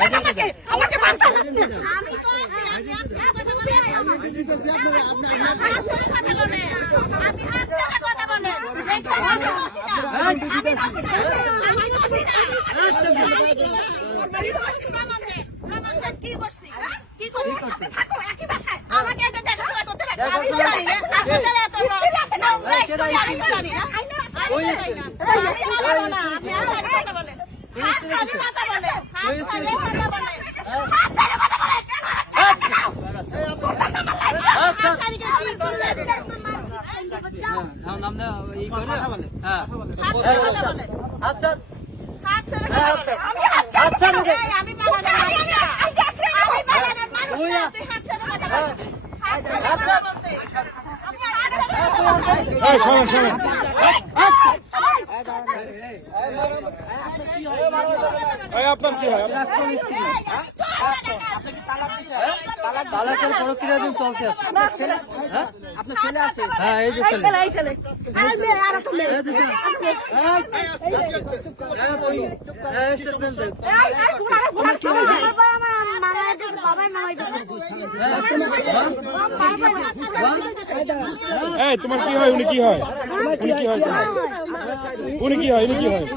আমাকে মাথা লাগবে আমি তো আছি আপনি কথা বলেন আমি দোষী কথা বলেন আপনি হাত কথা বলেন আমি দোষী না আমি দোষী না প্রমাণ দেন কি করছি কি করছি থাকো একই ভাষায় আমাকে এত দেখাশোনা করতে রাখছে আমি তো জানি না আপনাদের এত আমি তো জানি না আমি বলবো না আপনি কথা বলেন হাত ছাড়ে কথা বলেন হাত ছাড়ে কথা বলেন হাত ছাড়ে কথা বলেন হাত ছাড়ে কি করছেন নাম না এই করে কথা বলে হ্যাঁ আচ্ছা হাত ছাড়ে আমি আমি বানানোর মানুষ না তুই হাত ছাড়ে কথা বল হাত ছাড়ে কথা বলতে এই শোনো ভাই আপনার কি হয় তালাকের প্রক্রিয়া দিন চলছে আপনার ছেলে আছে হ্যাঁ এই যে ছেলে স্টেটমেন্ট দেন এই তোমার কি হয় উনি কি হয় উনি কি হয়